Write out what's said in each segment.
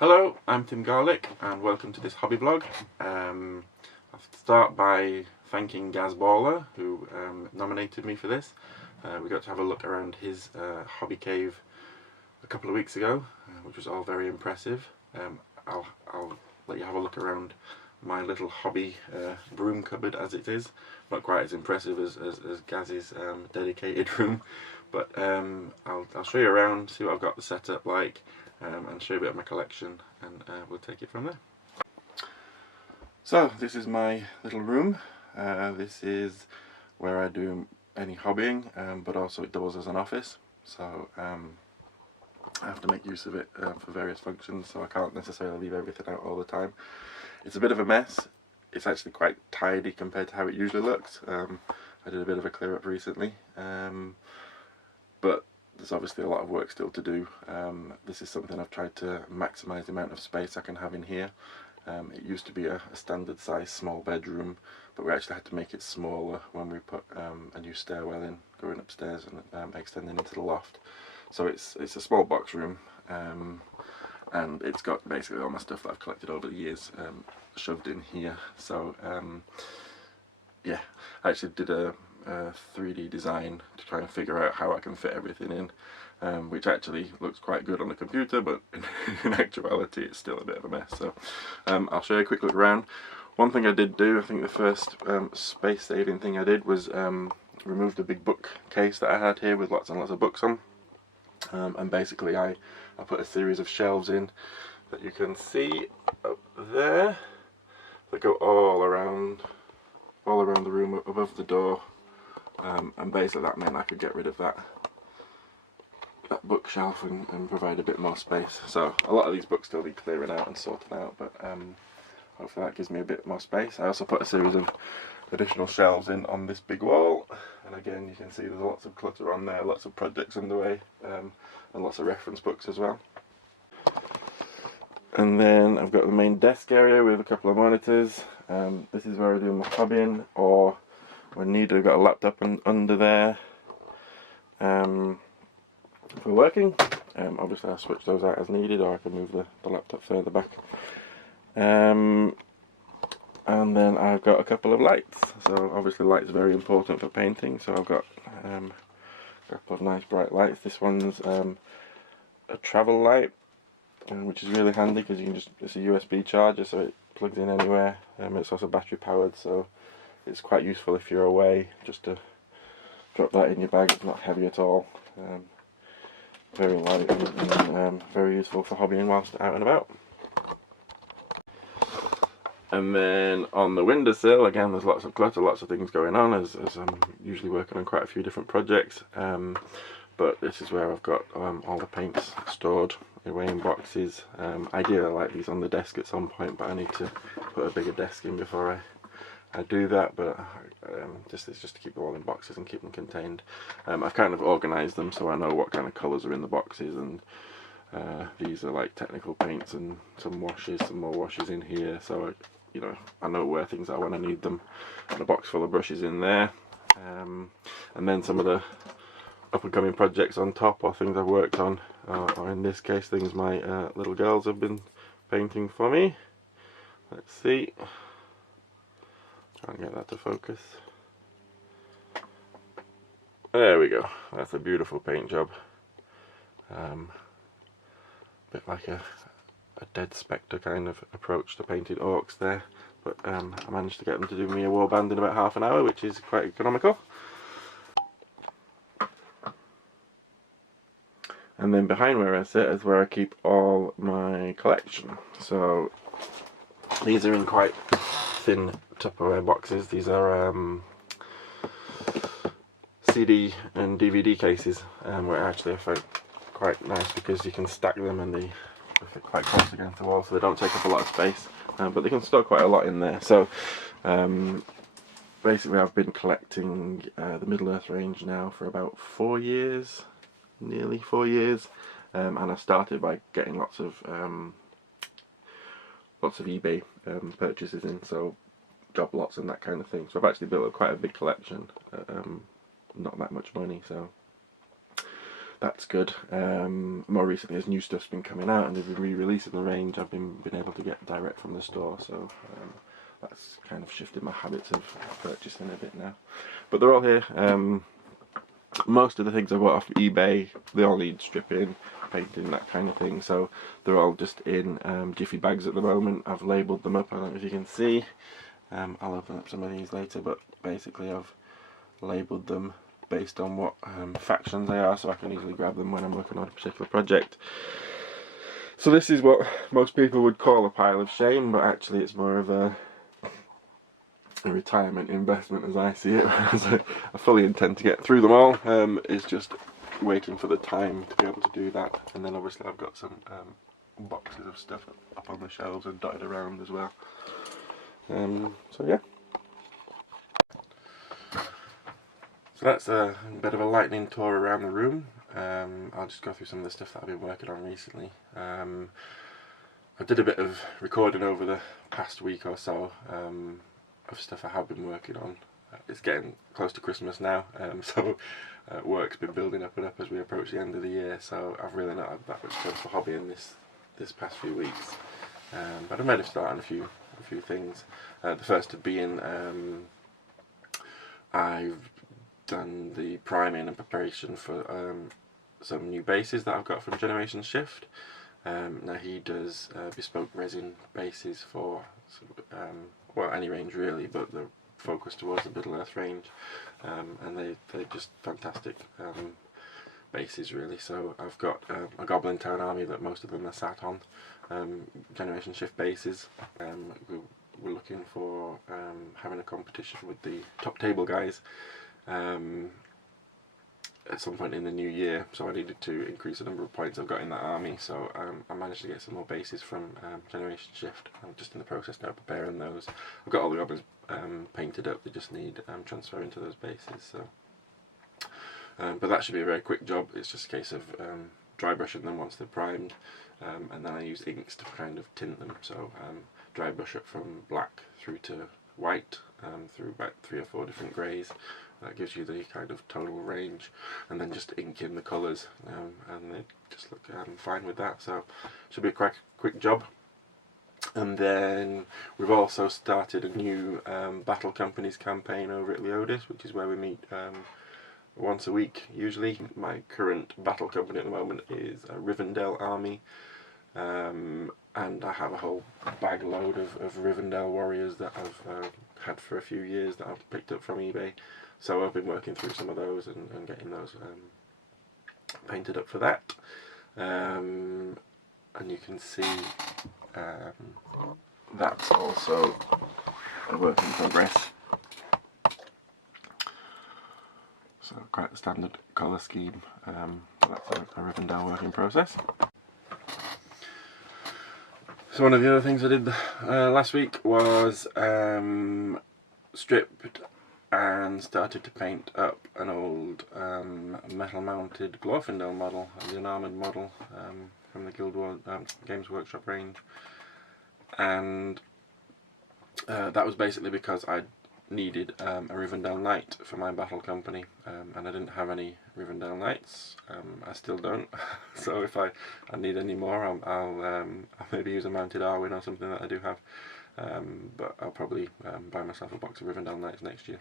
Hello, I'm Tim Garlick and welcome to this hobby vlog. I'll start by thanking Gaz Baller who nominated me for this. We got to have a look around his hobby cave a couple of weeks ago, which was all very impressive. I'll let you have a look around my little hobby broom cupboard as it is. Not quite as impressive as Gaz's dedicated room, but I'll show you around, see what I've got the setup like, and show you a bit of my collection, and we'll take it from there. So this is my little room. This is where I do any hobbying, but also it doubles as an office, so I have to make use of it for various functions, so I can't necessarily leave everything out all the time. It's a bit of a mess. It's actually quite tidy compared to how it usually looks. I did a bit of a clear up recently, but there's obviously a lot of work still to do. This is something I've tried to maximise the amount of space I can have in here. It used to be a standard size small bedroom, but we actually had to make it smaller when we put a new stairwell in, going upstairs and extending into the loft. So it's a small box room, and it's got basically all my stuff that I've collected over the years shoved in here. So yeah, I actually did a 3D design to try and figure out how I can fit everything in, which actually looks quite good on the computer, but in actuality it's still a bit of a mess. So I'll show you a quick look around. One thing I did do, I think the first space saving thing I did was remove the big bookcase that I had here with lots and lots of books on, and basically I put a series of shelves in that you can see up there that go all around the room above the door. And basically that meant I could get rid of that bookshelf and provide a bit more space. So a lot of these books still need clearing out and sorting out, but hopefully that gives me a bit more space. I also put a series of additional shelves in on this big wall, and again you can see there's lots of clutter on there, lots of projects underway, and lots of reference books as well. And then I've got the main desk area with a couple of monitors. This is where I do my hobbying, or when needed I've got a laptop under there for working. Obviously I'll switch those out as needed, or I can move the laptop further back. And then I've got a couple of lights. So obviously lights are very important for painting, so I've got a couple of nice bright lights. This one's a travel light, which is really handy because you can it's a USB charger, so it plugs in anywhere. It's also battery powered, so it's quite useful if you're away, just to drop that in your bag. It's not heavy at all. Very light and very useful for hobbying whilst out and about. And then on the windowsill, again, there's lots of clutter, lots of things going on, as I'm usually working on quite a few different projects. But this is where I've got all the paints stored away in boxes. Ideally I like these on the desk at some point, but I need to put a bigger desk in before I do that, but it's just to keep them all in boxes and keep them contained. I've kind of organised them so I know what kind of colours are in the boxes, and these are like technical paints and some washes, some more washes in here, so I know where things are when I need them, and a box full of brushes in there, and then some of the up and coming projects on top, or things I've worked on, or in this case things my little girls have been painting for me. Let's see. Try and get that to focus. There we go. That's a beautiful paint job. Bit like a Dead Spectre kind of approach to painted orcs there, but I managed to get them to do me a warband in about half an hour, which is quite economical. And then behind where I sit is where I keep all my collection. So these are in quite thin Tupperware boxes. These are CD and DVD cases, where actually I found quite nice because you can stack them and they fit quite close against the wall, so they don't take up a lot of space, but they can store quite a lot in there. So basically I've been collecting the Middle Earth range now for about 4 years, nearly 4 years, and I started by getting lots of eBay purchases in, so job lots and that kind of thing. So I've actually built quite a big collection, not that much money. So that's good. More recently, as new stuff's been coming out and they've been re-releasing the range, I've been able to get direct from the store, so that's kind of shifted my habits of purchasing a bit now. But they're all here. Most of the things I bought off eBay, they all need stripping, painting, that kind of thing, so they're all just in jiffy bags at the moment. I've labelled them up, I don't know if you can see. I'll open up some of these later, but basically I've labelled them based on what factions they are, so I can easily grab them when I'm working on a particular project. So this is what most people would call a pile of shame, but actually it's more of a retirement investment as I see it. I fully intend to get through them all. It's just waiting for the time to be able to do that, and then obviously I've got some boxes of stuff up on the shelves and dotted around as well. So yeah. So that's a bit of a lightning tour around the room. I'll just go through some of the stuff that I've been working on recently. I did a bit of recording over the past week or so of stuff I have been working on. It's getting close to Christmas now, so work's been building up and up as we approach the end of the year, so I've really not had that much time for hobbying this past few weeks. But I made a start on a few things. The first of being I've done the priming and preparation for some new bases that I've got from Generation Shift. Now he does bespoke resin bases for well, any range really, but they're focused towards the Middle Earth range, and they're just fantastic bases really. So I've got a Goblin Town army that most of them are sat on Generation Shift bases. We're looking for having a competition with the top table guys at some point in the new year, so I needed to increase the number of points I've got in that army, so I managed to get some more bases from Generation Shift. I'm just in the process now of preparing those. I've got all the goblins painted up, they just need transferring to those bases, so but that should be a very quick job. It's just a case of dry brushing them once they're primed, and then I use inks to kind of tint them, so dry brush up from black through to white, through about 3 or 4 different greys. That gives you the kind of tonal range, and then just ink in the colours, and they just look fine with that, so should be a quick job. And then we've also started a new Battle Companies campaign over at Leodis, which is where we meet once a week usually. My current battle company at the moment is a Rivendell army, and I have a whole bag load of Rivendell warriors that I've had for a few years that I've picked up from eBay. So I've been working through some of those and getting those painted up for that. And you can see that's also a work in progress. So quite the standard colour scheme. That's a Rivendell work in process. So one of the other things I did last week was stripped and started to paint up an old metal mounted Glorfindel model, the unarmoured model from the Guild Wars Games Workshop range, and that was basically because I needed a Rivendell Knight for my battle company, and I didn't have any Rivendell Knights. I still don't, so if I need any more, I'll maybe use a mounted Arwen or something that I do have, but I'll probably buy myself a box of Rivendell Knights next year.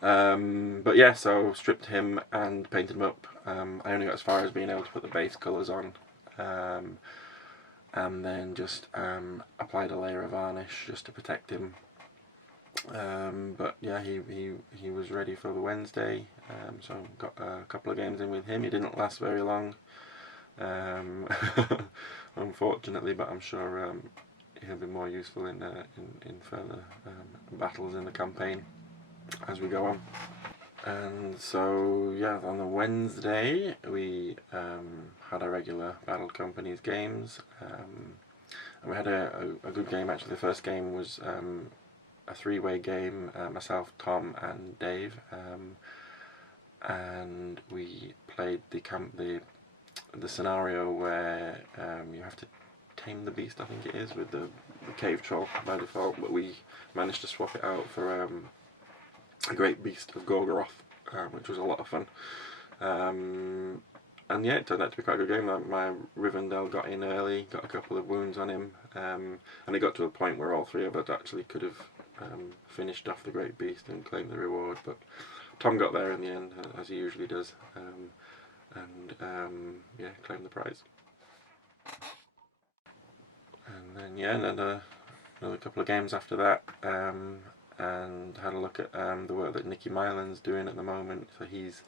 But yeah, so stripped him and painted him up. I only got as far as being able to put the base colours on, and then just applied a layer of varnish just to protect him. But yeah, he was ready for the Wednesday, so got a couple of games in with him. He didn't last very long, unfortunately, but I'm sure he'll be more useful in further battles in the campaign as we go on. And so yeah, on the Wednesday we had our regular Battle Companies games, and we had a good game actually. The first game was a 3-way game, myself, Tom and Dave, and we played the scenario where you have to tame the beast, I think it is, with the cave troll by default, but we managed to swap it out for a great beast of Gorgoroth, which was a lot of fun. And yeah, it turned out to be quite a good game. My Rivendell got in early, got a couple of wounds on him, and it got to a point where all three of us actually could have finished off the Great Beast and claimed the reward, but Tom got there in the end, as he usually does, and yeah, claimed the prize. And then yeah, another couple of games after that, and had a look at the work that Nicky Mylan's doing at the moment. So he's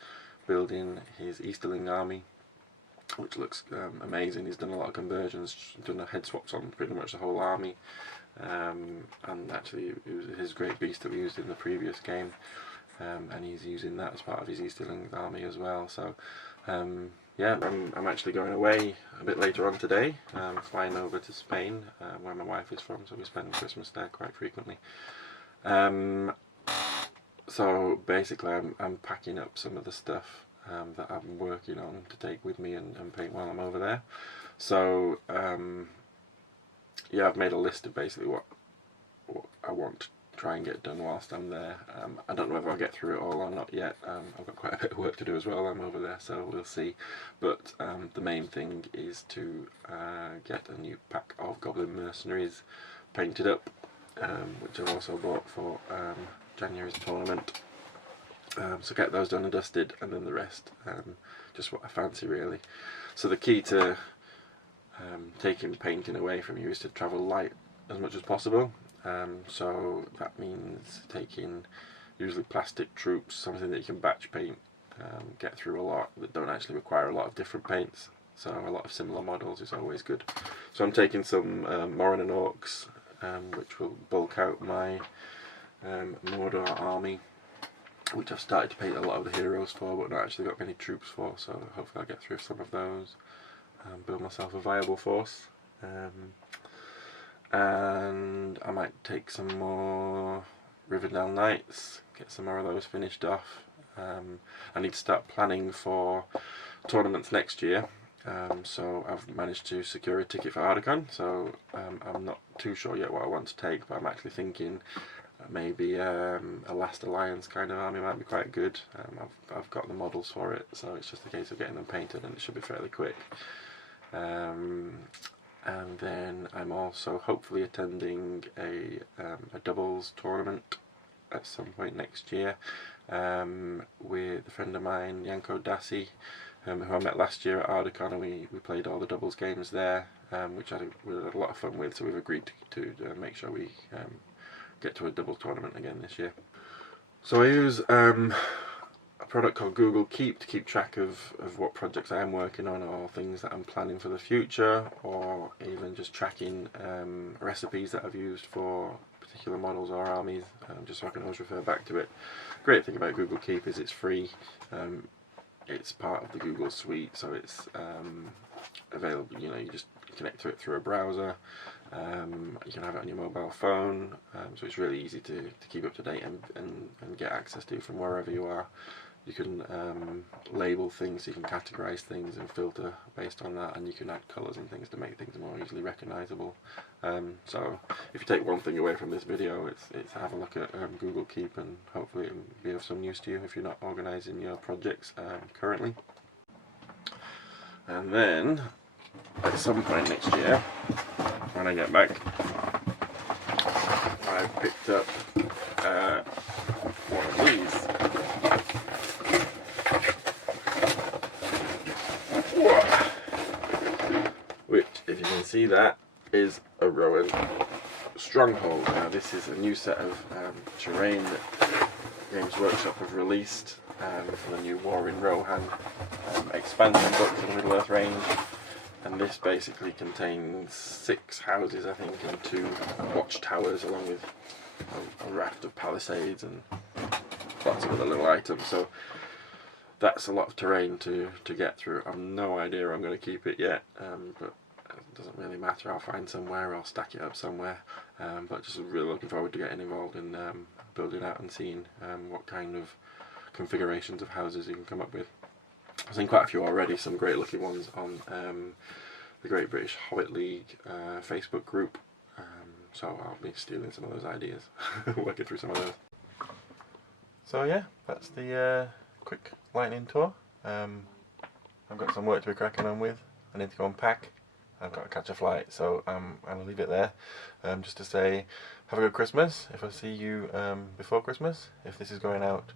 building his Easterling army, which looks amazing. He's done a lot of conversions, done a head swaps on pretty much the whole army, and actually it was his Great Beast that we used in the previous game, and he's using that as part of his Easterling army as well. So yeah, I'm actually going away a bit later on today, flying over to Spain, where my wife is from, so we spend Christmas there quite frequently. So basically I'm packing up some of the stuff that I'm working on to take with me and paint while I'm over there. So yeah, I've made a list of basically what I want to try and get done whilst I'm there. I don't know whether I'll get through it all or not yet. I've got quite a bit of work to do as well. I'm over there, so we'll see. But the main thing is to get a new pack of Goblin Mercenaries painted up, which I've also bought for January's tournament. So get those done and dusted, and then the rest just what I fancy really. So the key to taking painting away from you is to travel light as much as possible. So that means taking usually plastic troops, something that you can batch paint, get through a lot, that don't actually require a lot of different paints. So a lot of similar models is always good. So I'm taking some Morin and Orcs, which will bulk out my Mordor army, which I've started to paint a lot of the heroes for, but not actually got many troops for, so hopefully I'll get through some of those, build myself a viable force. And I might take some more Rivendell Knights, get some more of those finished off. I need to start planning for tournaments next year, so I've managed to secure a ticket for Ardacon, so I'm not too sure yet what I want to take, but I'm actually thinking maybe a Last Alliance kind of army might be quite good. I've got the models for it, so it's just a case of getting them painted, and it should be fairly quick. And then I'm also hopefully attending a doubles tournament at some point next year with a friend of mine, Yanko Dassi, who I met last year at Ardacon, and we played all the doubles games there, which we had a lot of fun with, so we've agreed to make sure we get to a double tournament again this year. So I use a product called Google Keep to keep track of what projects I am working on, or things that I'm planning for the future, or even just tracking recipes that I've used for particular models or armies, just so I can always refer back to it. Great thing about Google Keep is it's free. It's part of the Google Suite, so it's available. You know, you just connect to it through a browser. You can have it on your mobile phone, so it's really easy to keep up to date and get access to from wherever you are. You can label things, you can categorize things and filter based on that, and you can add colours and things to make things more easily recognisable. So if you take one thing away from this video, it's have a look at Google Keep, and hopefully it'll be of some use to you if you're not organising your projects currently. And then at some point next year, when I get back, I picked up one of these. Which, if you can see, that is a Rowan Stronghold. Now this is a new set of terrain that Games Workshop have released for the new War in Rohan expansion book for the Middle-earth range, and this basically contains 6 houses, I think, and 2 watchtowers, along with a raft of palisades and lots of other little items. So that's a lot of terrain to get through. I've no idea where I'm going to keep it yet, but it doesn't really matter. I'll find somewhere, I'll stack it up somewhere, but just really looking forward to getting involved in building out and seeing what kind of configurations of houses you can come up with. I've seen quite a few already, some great looking ones on the Great British Hobbit League Facebook group, so I'll be stealing some of those ideas, working through some of those. So yeah, that's the quick lightning tour. I've got some work to be cracking on with. I need to go and pack. I've got to catch a flight, so I'm going to leave it there. Just to say, have a good Christmas. If I see you before Christmas, if this is going out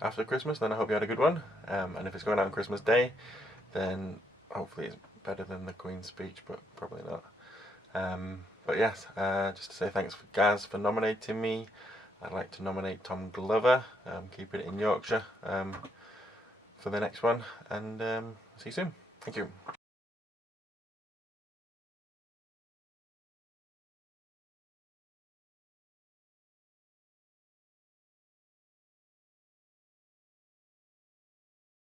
after Christmas, then I hope you had a good one. And if it's going out on Christmas Day, then hopefully it's better than the Queen's speech, but probably not. But yes, just to say thanks Gaz for nominating me. I'd like to nominate Tom Glover, keeping it in Yorkshire, for the next one, and see you soon. Thank you.